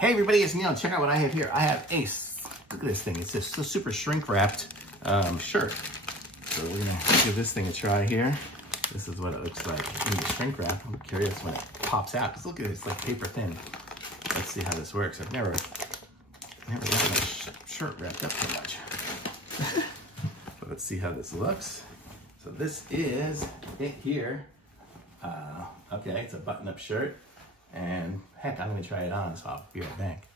Hey everybody, it's Neil. Check out what I have here. I have Ace. Look at this thing. It's just a super shrink wrapped shirt. So we're gonna give this thing a try here. This is what it looks like in the shrink wrap. I'm curious when it pops out, because look at it, it's like paper thin. Let's see how this works. I've never got my shirt wrapped up too much. But let's see how this looks. So this is it here. Okay, it's a button-up shirt. And heck, I'm gonna try it on, so I'll be right back.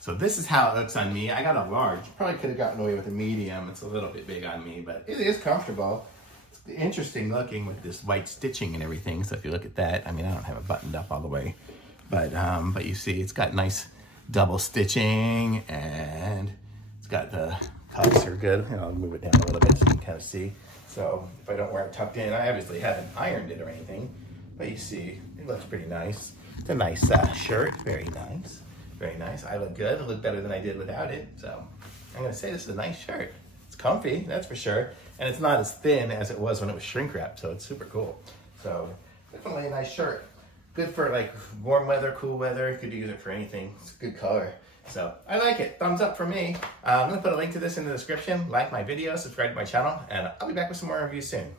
So this is how it looks on me. I got a large. Probably could have gotten away with a medium. It's a little bit big on me, but it is comfortable. It's interesting looking with this white stitching and everything. So if you look at that, I mean, I don't have it buttoned up all the way, but you see it's got nice double stitching, and it's got the cuffs are good. I'll move it down a little bit so you can kind of see. So if I don't wear it tucked in, I obviously haven't ironed it or anything, but you see, it looks pretty nice. It's a nice shirt, very nice. Very nice. I look good. I look better than I did without it. So I'm going to say this is a nice shirt. It's comfy, that's for sure. And it's not as thin as it was when it was shrink wrapped, so it's super cool. So definitely a nice shirt. Good for like warm weather, cool weather. You could use it for anything. It's a good color. So I like it. Thumbs up for me. I'm going to put a link to this in the description. Like my video, subscribe to my channel, and I'll be back with some more reviews soon.